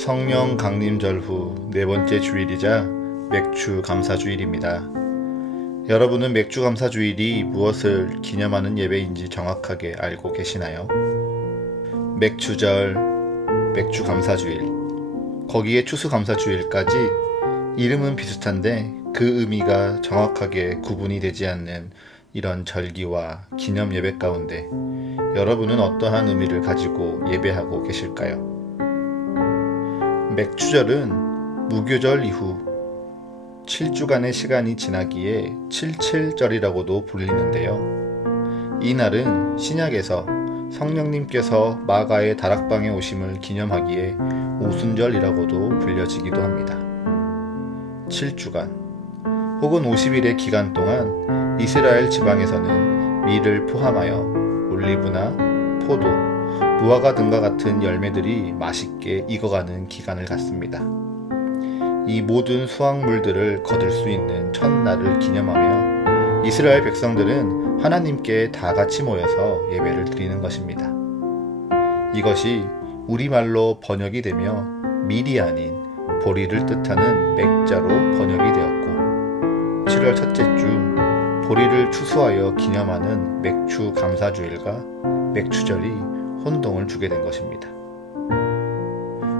성령 강림절 후 네 번째 주일이자 맥주 감사주일입니다. 여러분은 맥주 감사주일이 무엇을 기념하는 예배인지 정확하게 알고 계시나요? 맥주절, 맥주 감사주일, 거기에 추수 감사주일까지 이름은 비슷한데 그 의미가 정확하게 구분이 되지 않는 이런 절기와 기념 예배 가운데 여러분은 어떠한 의미를 가지고 예배하고 계실까요? 맥주절은 무교절 이후 7주간의 시간이 지나기에 칠칠절이라고도 불리는데요. 이 날은 신약에서 성령님께서 마가의 다락방에 오심을 기념하기에 오순절이라고도 불려지기도 합니다. 7주간 혹은 50일의 기간 동안 이스라엘 지방에서는 밀을 포함하여 올리브나 포도, 무화과 등과 같은 열매들이 맛있게 익어가는 기간을 갖습니다. 이 모든 수확물들을 거둘 수 있는 첫날을 기념하며 이스라엘 백성들은 하나님께 다 같이 모여서 예배를 드리는 것입니다. 이것이 우리말로 번역이 되며 밀이 아닌 보리를 뜻하는 맥자로 번역이 되었고 7월 첫째 주 보리를 추수하여 기념하는 맥주 감사주일과 맥주절이 혼동을 주게 된 것입니다.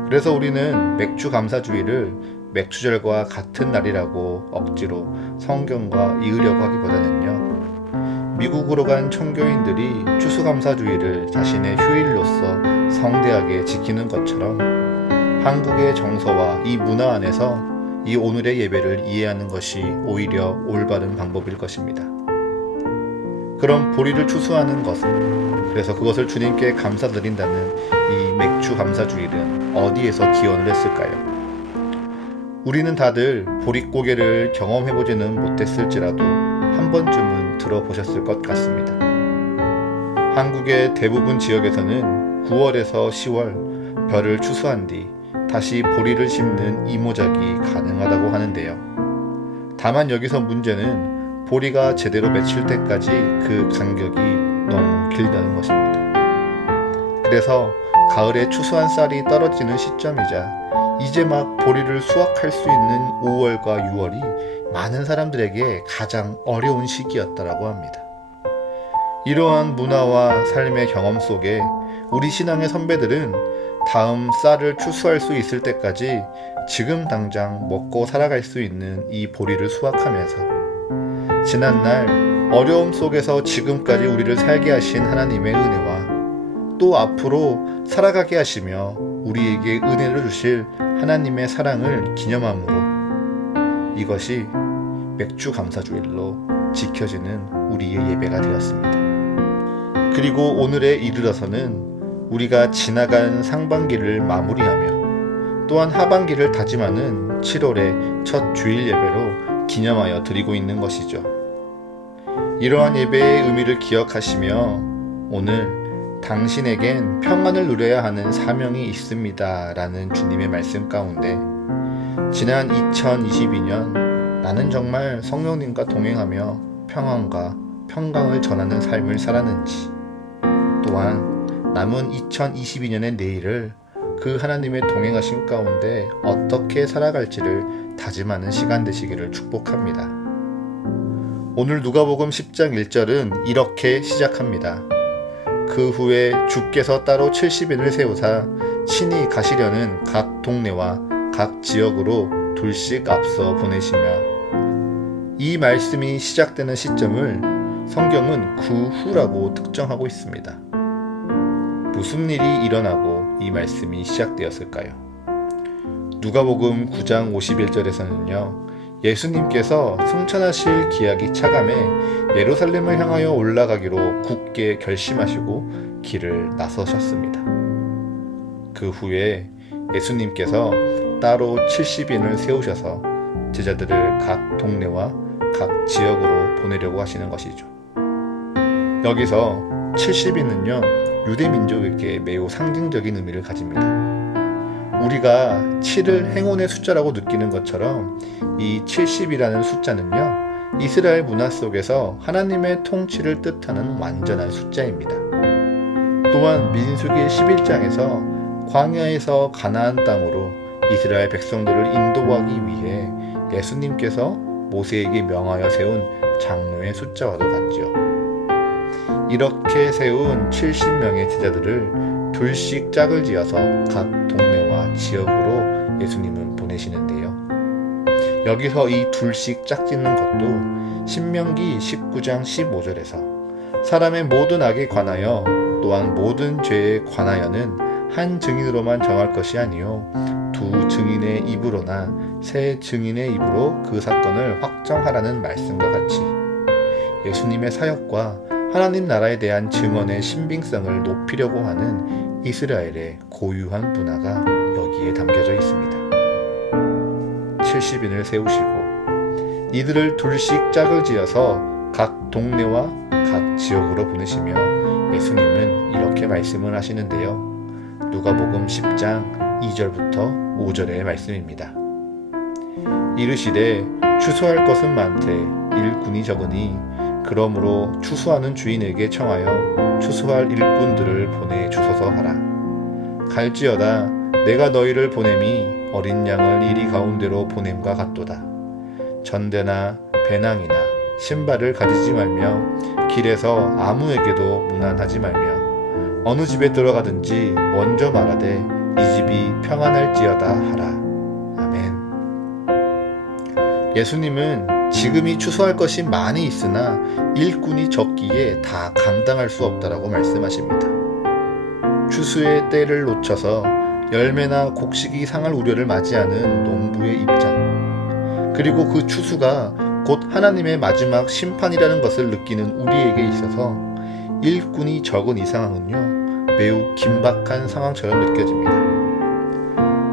그래서 우리는 맥주 감사주일을 맥주절과 같은 날이라고 억지로 성경과 이으려고 하기보다는요, 미국으로 간 청교인들이 추수감사주일을 자신의 휴일로서 성대하게 지키는 것처럼 한국의 정서와 이 문화 안에서 이 오늘의 예배를 이해하는 것이 오히려 올바른 방법일 것입니다. 그럼 보리를 추수하는 것, 그래서 그것을 주님께 감사드린다는 이 맥주 감사주일은 어디에서 기원을 했을까요? 우리는 다들 보릿고개를 경험해보지는 못했을지라도 한 번쯤은 들어보셨을 것 같습니다. 한국의 대부분 지역에서는 9월에서 10월 벼를 추수한 뒤 다시 보리를 심는 이모작이 가능하다고 하는데요. 다만 여기서 문제는 보리가 제대로 맺힐 때까지 그 간격이 너무 길다는 것입니다. 그래서 가을에 추수한 쌀이 떨어지는 시점이자 이제 막 보리를 수확할 수 있는 5월과 6월이 많은 사람들에게 가장 어려운 시기였다고 합니다. 이러한 문화와 삶의 경험 속에 우리 신앙의 선배들은 다음 쌀을 추수할 수 있을 때까지 지금 당장 먹고 살아갈 수 있는 이 보리를 수확하면서 지난날 어려움 속에서 지금까지 우리를 살게 하신 하나님의 은혜와 또 앞으로 살아가게 하시며 우리에게 은혜를 주실 하나님의 사랑을 기념함으로 이것이 맥주 감사주일로 지켜지는 우리의 예배가 되었습니다. 그리고 오늘에 이르러서는 우리가 지나간 상반기를 마무리하며 또한 하반기를 다짐하는 7월의 첫 주일 예배로 기념하여 드리고 있는 것이죠. 이러한 예배의 의미를 기억하시며 오늘 당신에겐 평안을 누려야 하는 사명이 있습니다 라는 주님의 말씀 가운데 지난 2022년 나는 정말 성령님과 동행하며 평안과 평강을 전하는 삶을 살았는지 또한 남은 2022년의 내일을 그 하나님의 동행하심 가운데 어떻게 살아갈지를 다짐하는 시간 되시기를 축복합니다. 오늘 누가복음 10장 1절은 이렇게 시작합니다. 그 후에 주께서 따로 70인을 세우사 친히 가시려는 각 동네와 각 지역으로 둘씩 앞서 보내시며 이 말씀이 시작되는 시점을 성경은 그 후라고 특정하고 있습니다. 무슨 일이 일어나고 이 말씀이 시작되었을까요? 누가복음 9장 51절에서는요. 예수님께서 승천하실 기약이 차감해 예루살렘을 향하여 올라가기로 굳게 결심하시고 길을 나서셨습니다. 그 후에 예수님께서 따로 70인을 세우셔서 제자들을 각 동네와 각 지역으로 보내려고 하시는 것이죠. 여기서 70인은요, 유대민족에게 매우 상징적인 의미를 가집니다. 우리가 7을 행운의 숫자라고 느끼는 것처럼 이 70이라는 숫자는요, 이스라엘 문화 속에서 하나님의 통치를 뜻하는 완전한 숫자입니다. 또한 민수기 11장에서 광야에서 가나안 땅으로 이스라엘 백성들을 인도하기 위해 예수님께서 모세에게 명하여 세운 장로의 숫자와도 같지요. 이렇게 세운 70명의 제자들을 둘씩 짝을 지어서 각 동네와 지역으로 예수님은 보내시는데요. 여기서 이 둘씩 짝짓는 것도 신명기 19장 15절에서 사람의 모든 악에 관하여 또한 모든 죄에 관하여는 한 증인으로만 정할 것이 아니요 두 증인의 입으로나 세 증인의 입으로 그 사건을 확정하라는 말씀과 같이 예수님의 사역과 하나님 나라에 대한 증언의 신빙성을 높이려고 하는 이스라엘의 고유한 문화가 여기에 담겨져 있습니다. 70인을 세우시고 이들을 둘씩 짝을 지어서 각 동네와 각 지역으로 보내시며 예수님은 이렇게 말씀을 하시는데요. 누가복음 10장 2절부터 5절의 말씀입니다. 이르시되 추수할 것은 많되 일꾼이 적으니 그러므로 추수하는 주인에게 청하여 추수할 일꾼들을 보내 주소서 하라. 갈지어다 내가 너희를 보냄이 어린 양을 이리 가운데로 보냄과 같도다. 전대나 배낭이나 신발을 가지지 말며 길에서 아무에게도 문안하지 말며 어느 집에 들어가든지 먼저 말하되 이 집이 평안할지어다 하라. 아멘. 예수님은 지금이 추수할 것이 많이 있으나 일꾼이 적기에 다 감당할 수 없다라고 말씀하십니다. 추수의 때를 놓쳐서 열매나 곡식이 상할 우려를 맞이하는 농부의 입장, 그리고 그 추수가 곧 하나님의 마지막 심판이라는 것을 느끼는 우리에게 있어서 일꾼이 적은 이 상황은요 매우 긴박한 상황처럼 느껴집니다.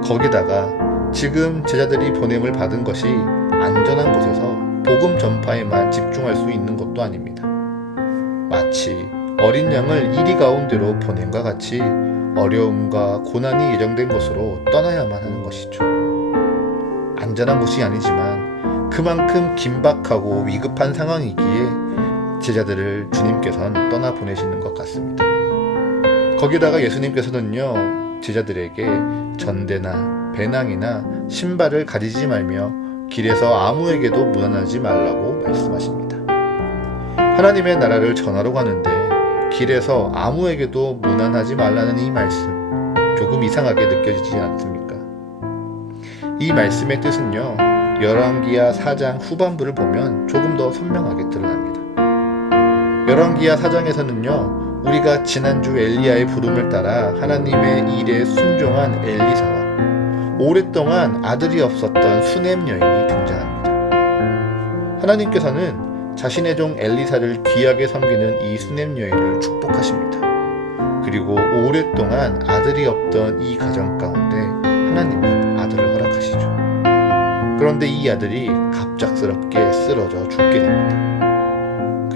거기다가 지금 제자들이 보냄을 받은 것이 안전한 곳에서 복음 전파에만 집중할 수 있는 것도 아닙니다. 마치 어린 양을 이리 가운데로 보냄과 같이 어려움과 고난이 예정된 곳으로 떠나야만 하는 것이죠. 안전한 곳이 아니지만 그만큼 긴박하고 위급한 상황이기에 제자들을 주님께서는 떠나보내시는 것 같습니다. 거기다가 예수님께서는요 제자들에게 전대나 배낭이나 신발을 가지지 말며 길에서 아무에게도 문안하지 말라고 말씀하십니다. 하나님의 나라를 전하러 가는데 길에서 아무에게도 문안하지 말라는 이 말씀 조금 이상하게 느껴지지 않습니까? 이 말씀의 뜻은요 열왕기하 4장 후반부를 보면 조금 더 선명하게 드러납니다. 열왕기하 4장에서는요 우리가 지난주 엘리야의 부름을 따라 하나님의 일에 순종한 엘리사와 오랫동안 아들이 없었던 수넴 여인이 등장합니다. 하나님께서는 자신의 종 엘리사를 귀하게 섬기는 이 수넴 여인을 축복하십니다. 그리고 오랫동안 아들이 없던 이 가정 가운데 하나님은 아들을 허락하시죠. 그런데 이 아들이 갑작스럽게 쓰러져 죽게 됩니다.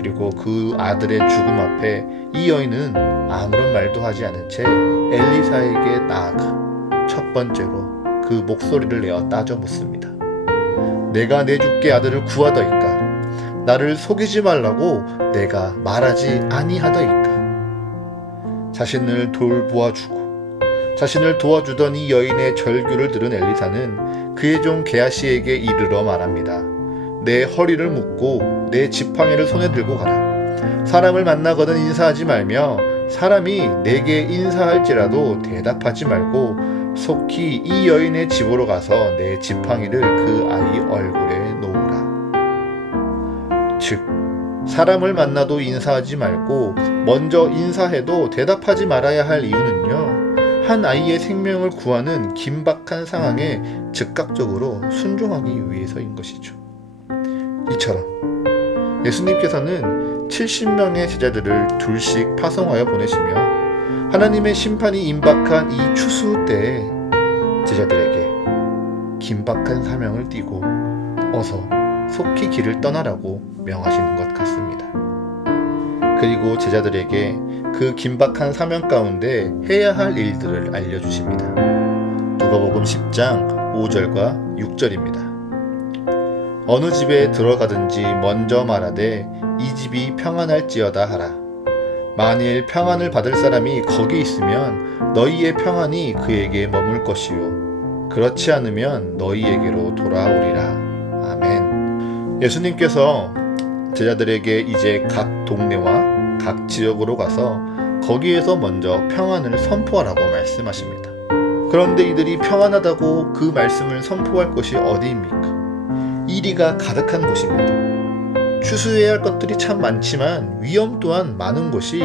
그리고 그 아들의 죽음 앞에 이 여인은 아무런 말도 하지 않은 채 엘리사에게 나아가 첫 번째로 그 목소리를 내어 따져 묻습니다. 내가 내 주께 아들을 구하더이까? 나를 속이지 말라고 내가 말하지 아니하더이까? 자신을 돌보아주고 자신을 도와주던 이 여인의 절규를 들은 엘리사는 그의 종 게하시에게 이르러 말합니다. 내 허리를 묶고 내 지팡이를 손에 들고 가라. 사람을 만나거든 인사하지 말며 사람이 내게 인사할지라도 대답하지 말고 속히 이 여인의 집으로 가서 내 지팡이를 그 아이 얼굴에 놓으라. 즉 사람을 만나도 인사하지 말고 먼저 인사해도 대답하지 말아야 할 이유는요 한 아이의 생명을 구하는 긴박한 상황에 즉각적으로 순종하기 위해서인 것이죠. 이처럼 예수님께서는 70명의 제자들을 둘씩 파송하여 보내시며 하나님의 심판이 임박한 이 추수 때에 제자들에게 긴박한 사명을 띠고 어서 속히 길을 떠나라고 명하시는 것 같습니다. 그리고 제자들에게 그 긴박한 사명 가운데 해야 할 일들을 알려주십니다. 누가복음 10장 5절과 6절입니다. 어느 집에 들어가든지 먼저 말하되 이 집이 평안할지어다 하라. 만일 평안을 받을 사람이 거기 있으면 너희의 평안이 그에게 머물 것이요 그렇지 않으면 너희에게로 돌아오리라. 아멘. 예수님께서 제자들에게 이제 각 동네와 각 지역으로 가서 거기에서 먼저 평안을 선포하라고 말씀하십니다. 그런데 이들이 평안하다고 그 말씀을 선포할 곳이 어디입니까? 이리가 가득한 곳입니다. 추수해야 할 것들이 참 많지만 위험 또한 많은 곳이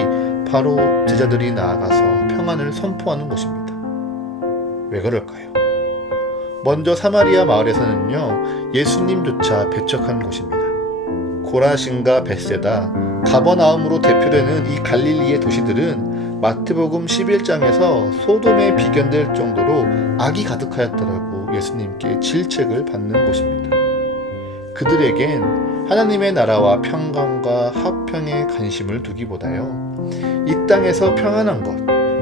바로 제자들이 나아가서 평안을 선포하는 곳입니다. 왜 그럴까요? 먼저 사마리아 마을에서는요, 예수님조차 배척한 곳입니다. 고라신과 벳세다, 가버나움으로 대표되는 이 갈릴리의 도시들은 마태복음 11장에서 소돔에 비견될 정도로 악이 가득하였다라고 예수님께 질책을 받는 곳입니다. 그들에겐 하나님의 나라와 평강과 화평에 관심을 두기보다요, 이 땅에서 평안한 것,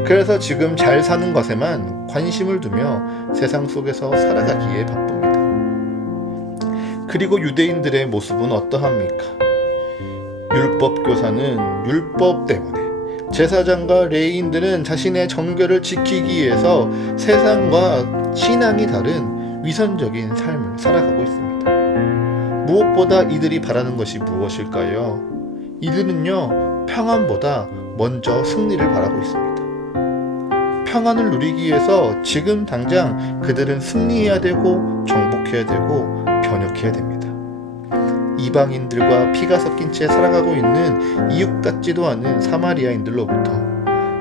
그래서 지금 잘 사는 것에만 관심을 두며 세상 속에서 살아가기에 바쁩니다. 그리고 유대인들의 모습은 어떠합니까? 율법교사는 율법 때문에, 제사장과 레위인들은 자신의 정결을 지키기 위해서 세상과 신앙이 다른 위선적인 삶을 살아가고 있습니다. 무엇보다 이들이 바라는 것이 무엇일까요? 이들은요, 평안보다 먼저 승리를 바라고 있습니다. 평안을 누리기 위해서 지금 당장 그들은 승리해야 되고 정복해야 되고 변혁해야 됩니다. 이방인들과 피가 섞인 채 살아가고 있는 이웃 같지도 않은 사마리아인들로부터,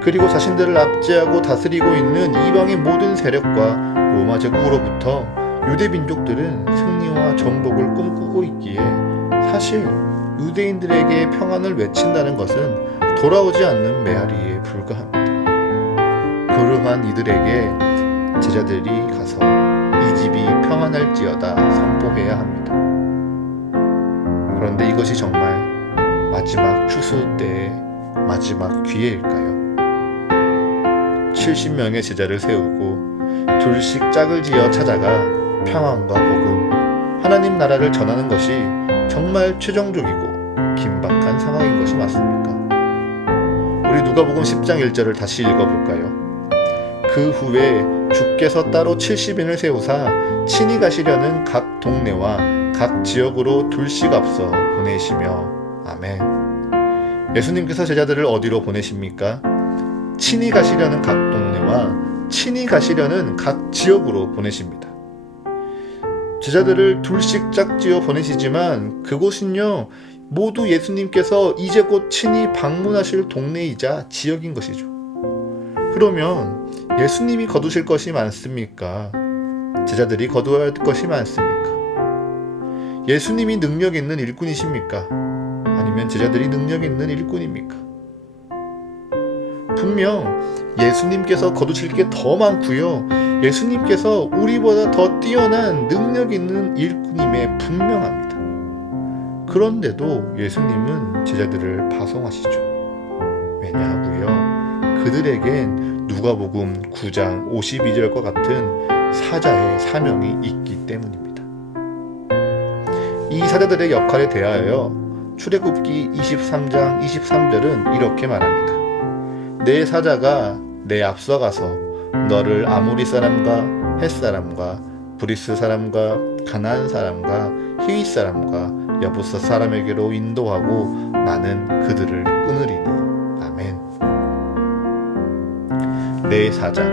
그리고 자신들을 압제하고 다스리고 있는 이방의 모든 세력과 로마 제국으로부터 유대 민족들은 승리와 정복을 꿈꾸고 있기에 사실 유대인들에게 평안을 외친다는 것은 돌아오지 않는 메아리에 불과합니다. 그러한 이들에게 제자들이 가서 이 집이 평안할지어다 선포해야 합니다. 그런데 이것이 정말 마지막 추수 때의 마지막 기회일까요? 70명의 제자를 세우고 둘씩 짝을 지어 찾아가 평안과 복음, 하나님 나라를 전하는 것이 정말 최종적이고 긴박한 상황인 것이 맞습니까? 우리 누가복음 10장 1절을 다시 읽어볼까요? 그 후에 주께서 따로 70인을 세우사 친히 가시려는 각 동네와 각 지역으로 둘씩 앞서 보내시며. 아멘. 예수님께서 제자들을 어디로 보내십니까? 친히 가시려는 각 동네와 친히 가시려는 각 지역으로 보내십니다. 제자들을 둘씩 짝지어 보내시지만 그곳은요, 모두 예수님께서 이제 곧 친히 방문하실 동네이자 지역인 것이죠. 그러면 예수님이 거두실 것이 많습니까? 제자들이 거두어야 할 것이 많습니까? 예수님이 능력 있는 일꾼이십니까? 아니면 제자들이 능력 있는 일꾼입니까? 분명 예수님께서 거두실 게 더 많고요, 예수님께서 우리보다 더 뛰어난 능력 있는 일꾼임에 분명합니다. 그런데도 예수님은 제자들을 파송하시죠. 왜냐하고요, 그들에겐 누가복음 9장 52절과 같은 사자의 사명이 있기 때문입니다. 이 사자들의 역할에 대하여 출애굽기 23장 23절은 이렇게 말합니다. 내 사자가 내 앞서가서 너를 아모리 사람과 헷 사람과 브리스 사람과 가나안 사람과 히윗 사람과 여부스 사람에게로 인도하고 나는 그들을 끊으리니. 아멘. 내 사자,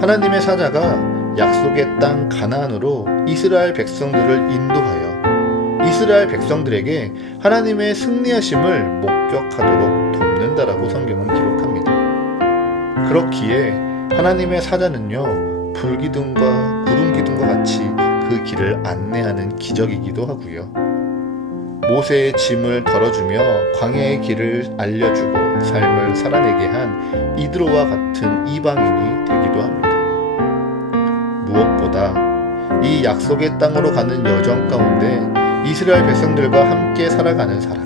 하나님의 사자가 약속의 땅 가나안으로 이스라엘 백성들을 인도하여 이스라엘 백성들에게 하나님의 승리하심을 목격하도록 돕는다라고 성경은 기록합니다. 그렇기에 하나님의 사자는요, 불기둥과 구름기둥과 같이 그 길을 안내하는 기적이기도 하고요, 모세의 짐을 덜어주며 광야의 길을 알려주고 삶을 살아내게 한 이드로와 같은 이방인이 되기도 합니다. 무엇보다 이 약속의 땅으로 가는 여정 가운데 이스라엘 백성들과 함께 살아가는 사람,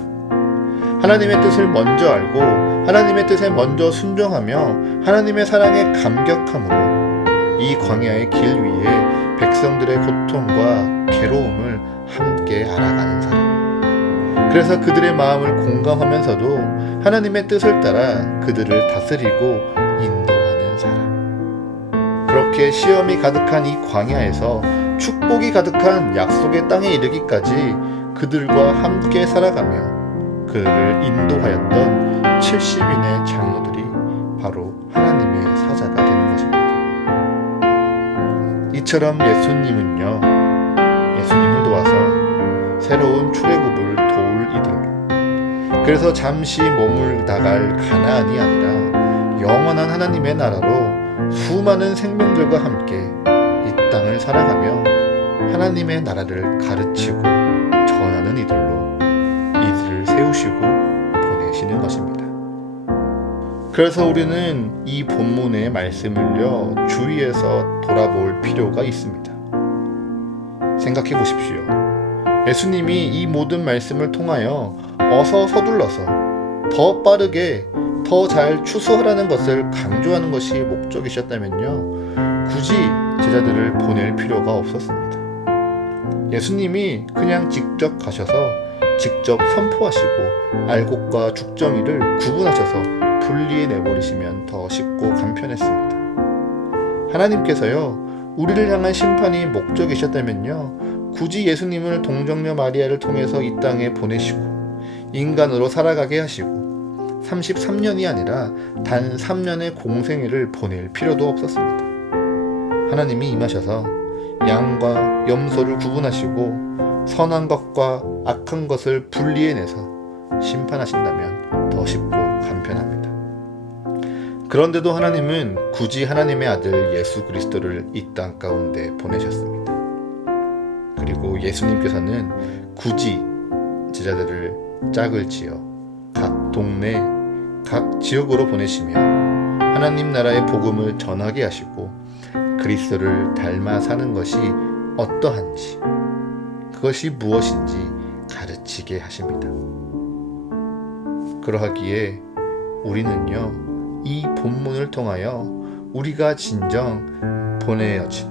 하나님의 뜻을 먼저 알고 하나님의 뜻에 먼저 순종하며 하나님의 사랑에 감격함으로 이 광야의 길 위에 백성들의 고통과 괴로움을 함께 알아가는 사람, 그래서 그들의 마음을 공감하면서도 하나님의 뜻을 따라 그들을 다스리고 인도하는 사람. 그렇게 시험이 가득한 이 광야에서 축복이 가득한 약속의 땅에 이르기까지 그들과 함께 살아가며 그를 인도하였던 70인의 장로들이 바로 하나님의 사자가 되는 것입니다. 이처럼 예수님은요, 예수님을 도와서 새로운 출애굽을 도울 이들로, 그래서 잠시 머물다갈 가나안이 아니라 영원한 하나님의 나라로 수많은 생명들과 함께 이 땅을 살아가며 하나님의 나라를 가르치고 전하는 이들로 이들을 세우시고 보내시는 것입니다. 그래서 우리는 이 본문의 말씀을요, 주위에서 돌아볼 필요가 있습니다. 생각해 보십시오. 예수님이 이 모든 말씀을 통하여 어서 서둘러서 더 빠르게 더 잘 추수하라는 것을 강조하는 것이 목적이셨다면요, 굳이 제자들을 보낼 필요가 없었습니다. 예수님이 그냥 직접 가셔서 직접 선포하시고 알곡과 죽정이를 구분하셔서 분리해 내버리시면 더 쉽고 간편했습니다. 하나님께서요, 우리를 향한 심판이 목적이셨다면요, 굳이 예수님을 동정녀 마리아를 통해서 이 땅에 보내시고 인간으로 살아가게 하시고 33년이 아니라 단 3년의 공생애를 보낼 필요도 없었습니다. 하나님이 임하셔서 양과 염소를 구분하시고 선한 것과 악한 것을 분리해내서 심판하신다면 더 쉽고 간편합니다. 그런데도 하나님은 굳이 하나님의 아들 예수 그리스도를 이 땅 가운데 보내셨습니다. 그리고 예수님께서는 굳이 제자들을 짝을 지어 각 동네, 각 지역으로 보내시며 하나님 나라의 복음을 전하게 하시고 그리스도를 닮아 사는 것이 어떠한지, 그것이 무엇인지 가르치게 하십니다. 그러하기에 우리는요, 이 본문을 통하여 우리가 진정 보내어진,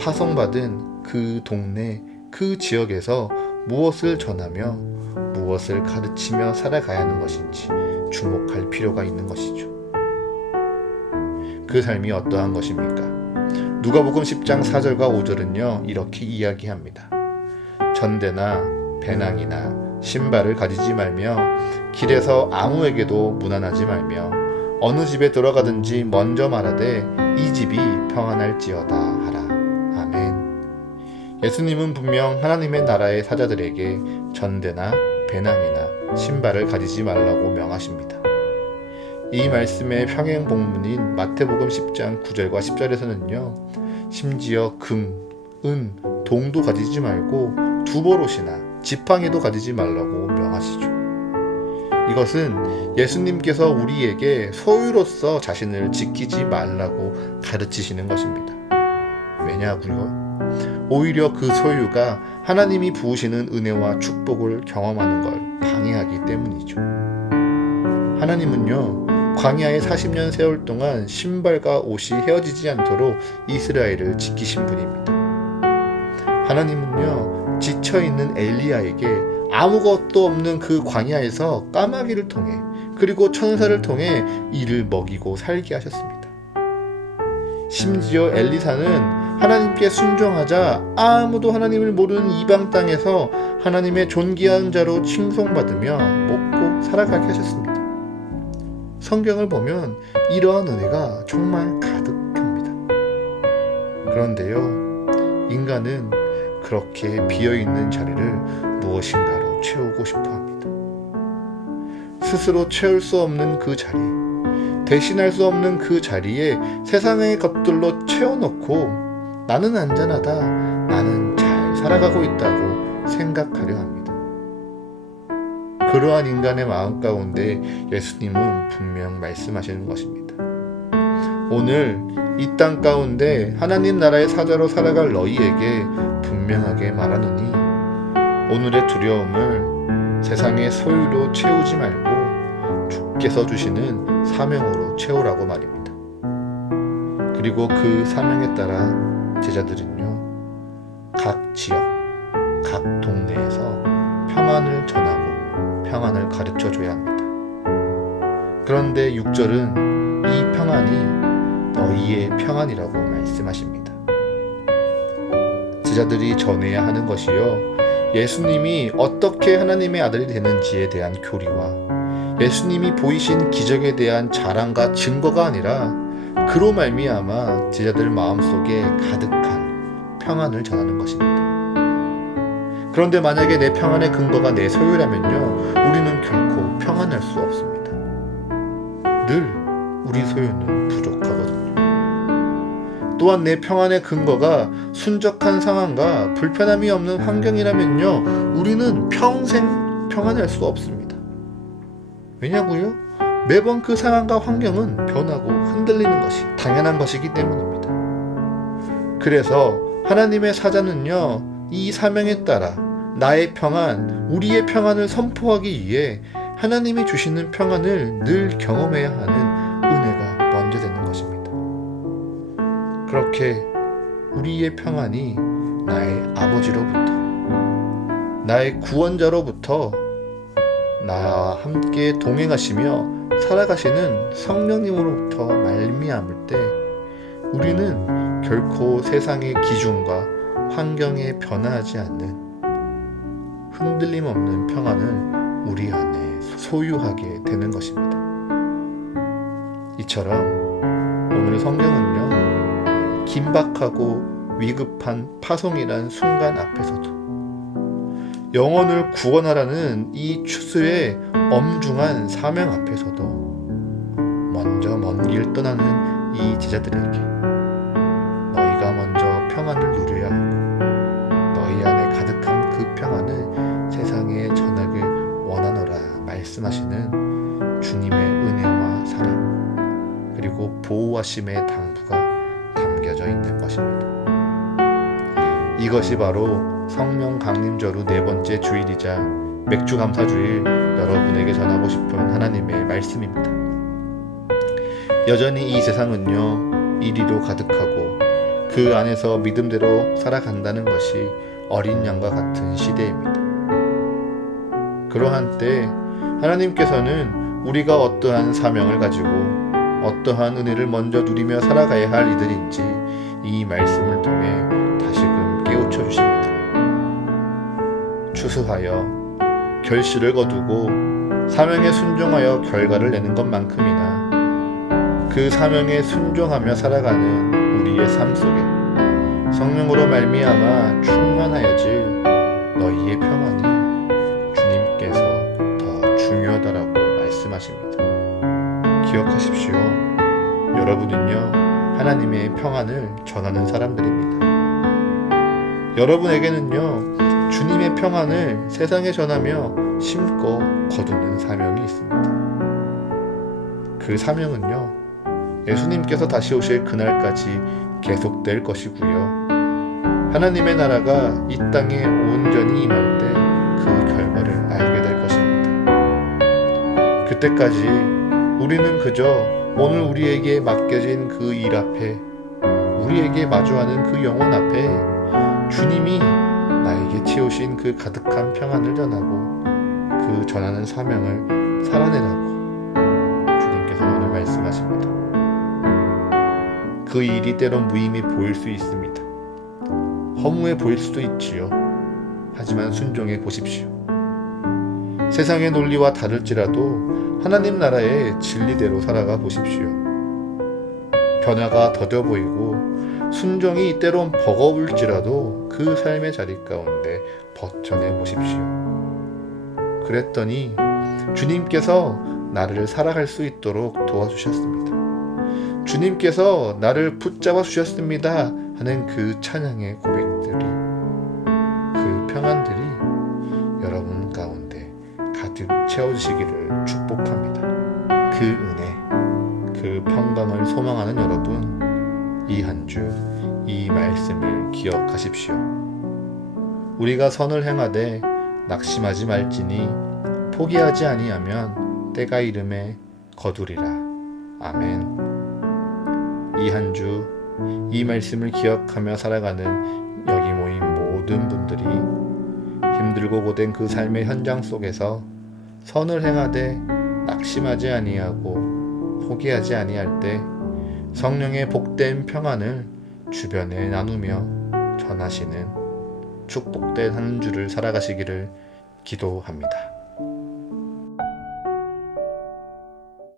파송받은 그 동네, 그 지역에서 무엇을 전하며 무엇을 가르치며 살아가야 하는 것인지 주목할 필요가 있는 것이죠. 그 삶이 어떠한 것입니까? 누가복음 10장 4절과 5절은요, 이렇게 이야기합니다. 전대나 배낭이나 신발을 가지지 말며 길에서 아무에게도 무난하지 말며 어느 집에 들어가든지 먼저 말하되 이 집이 평안할지어다 하라. 아멘. 예수님은 분명 하나님의 나라의 사자들에게 전대나 배낭이나 신발을 가지지 말라고 명하십니다. 이 말씀의 평행 본문인 마태복음 10장 9절과 10절에서는요, 심지어 금, 은, 동도 가지지 말고 두보롯이나 지팡이도 가지지 말라고 명하시죠. 이것은 예수님께서 우리에게 소유로서 자신을 지키지 말라고 가르치시는 것입니다. 왜냐고요? 오히려 그 소유가 하나님이 부으시는 은혜와 축복을 경험하는 걸 방해하기 때문이죠. 하나님은요, 광야의 40년 세월 동안 신발과 옷이 헤어지지 않도록 이스라엘을 지키신 분입니다. 하나님은요, 지쳐있는 엘리야에게 아무것도 없는 그 광야에서 까마귀를 통해, 그리고 천사를 통해 이를 먹이고 살게 하셨습니다. 심지어 엘리사는 하나님께 순종하자 아무도 하나님을 모르는 이방 땅에서 하나님의 존귀한 자로 칭송받으며 먹고 살아가게 하셨습니다. 성경을 보면 이러한 은혜가 정말 가득합니다. 그런데요, 인간은 그렇게 비어있는 자리를 무엇인가로 채우고 싶어 합니다. 스스로 채울 수 없는 그 자리, 대신할 수 없는 그 자리에 세상의 것들로 채워놓고 나는 안전하다, 나는 잘 살아가고 있다고 생각하려 합니다. 그러한 인간의 마음 가운데 예수님은 분명 말씀하시는 것입니다. 오늘 이 땅 가운데 하나님 나라의 사자로 살아갈 너희에게 분명하게 말하노니 오늘의 두려움을 세상의 소유로 채우지 말고 주께서 주시는 사명으로 채우라고 말입니다. 그리고 그 사명에 따라 제자들은요, 각 지역, 각 동네에서 평안을 전하고 평안을 가르쳐 줘야 합니다. 그런데 6절은 이 평안이 너희의 평안이라고 말씀하십니다. 제자들이 전해야 하는 것이요, 예수님이 어떻게 하나님의 아들이 되는지에 대한 교리와 예수님이 보이신 기적에 대한 자랑과 증거가 아니라 그로 말미암아 제자들 마음속에 가득한 평안을 전하는 것입니다. 그런데 만약에 내 평안의 근거가 내 소유라면요, 우리는 결코 평안할 수 없습니다. 늘 우리 소유는 부족하거든요. 또한 내 평안의 근거가 순적한 상황과 불편함이 없는 환경이라면요, 우리는 평생 평안할 수 없습니다. 왜냐고요? 매번 그 상황과 환경은 변하고 흔들리는 것이 당연한 것이기 때문입니다. 그래서 하나님의 사자는요, 이 사명에 따라 나의 평안, 우리의 평안을 선포하기 위해 하나님이 주시는 평안을 늘 경험해야 하는 은혜가 먼저 되는 것입니다. 그렇게 우리의 평안이 나의 아버지로부터, 나의 구원자로부터, 나와 함께 동행하시며 살아가시는 성령님으로부터 말미암을 때 우리는 결코 세상의 기준과 환경에 변화하지 않는 흔들림 없는 평안을 우리 안에 소유하게 되는 것입니다. 이처럼 오늘 성경은요, 긴박하고 위급한 파송이란 순간 앞에서도 영혼을 구원하라는 이 추수의 엄중한 사명 앞에서도 먼저 먼 길 떠나는 이 제자들에게 너희가 먼저 평안을 누려야 하고 너희 안에 가득한 그 평안을 세상에 전하길 원하노라 말씀하시는 주님의 은혜와 사랑, 그리고 보호하심의 당부가 담겨져 있는 것입니다. 이것이 바로 성령 강림절후 4번째 주일이자 맥주감사주일 여러분에게 전하고 싶은 하나님의 말씀입니다. 여전히 이 세상은요, 이리로 가득하고 그 안에서 믿음대로 살아간다는 것이 어린 양과 같은 시대입니다. 그러한 때 하나님께서는 우리가 어떠한 사명을 가지고 어떠한 은혜를 먼저 누리며 살아가야 할 이들인지 이 말씀을 통해 다시금 깨우쳐 주십니다. 추수하여 결실을 거두고 사명에 순종하여 결과를 내는 것만큼이나 그 사명에 순종하며 살아가는 우리의 삶 속에 성령으로 말미암아 충만하여질 너희의 평안이 주님께서 더 중요하다라고 말씀하십니다. 기억하십시오. 여러분은요, 하나님의 평안을 전하는 사람들입니다. 여러분에게는요, 주님의 평안을 세상에 전하며 심고 거두는 사명이 있습니다. 그 사명은요, 예수님께서 다시 오실 그날까지 계속될 것이고요, 하나님의 나라가 이 땅에 온전히 임할 때 그 결과를 알게 될 것입니다. 그때까지 우리는 그저 오늘 우리에게 맡겨진 그 일 앞에, 우리에게 마주하는 그 영혼 앞에 주님이 나에게 채우신 그 가득한 평안을 전하고 그 전하는 사명을 살아내라고 주님께서 오늘 말씀하십니다. 그 일이 때론 무의미해 보일 수 있습니다. 허무해 보일 수도 있지요. 하지만 순종해 보십시오. 세상의 논리와 다를지라도 하나님 나라의 진리대로 살아가 보십시오. 변화가 더뎌 보이고 순종이 때론 버거울지라도 그 삶의 자리 가운데 버텨내 보십시오. 그랬더니 주님께서 나를 살아갈 수 있도록 도와주셨습니다. 주님께서 나를 붙잡아 주셨습니다 하는 그 찬양의 고백들이, 그 평안들이 여러분 가운데 가득 채워지시기를 축복합니다. 그 은혜, 그 평강을 소망하는 여러분, 이 한 주 이 말씀을 기억하십시오. 우리가 선을 행하되 낙심하지 말지니 포기하지 아니하면 때가 이름에 거두리라. 아멘. 이 한 주 이 말씀을 기억하며 살아가는 여기 모인 모든 분들이 힘들고 고된 그 삶의 현장 속에서 선을 행하되 낙심하지 아니하고 포기하지 아니할 때 성령의 복된 평안을 주변에 나누며 전하시는 축복된 한 주를 살아가시기를 기도합니다.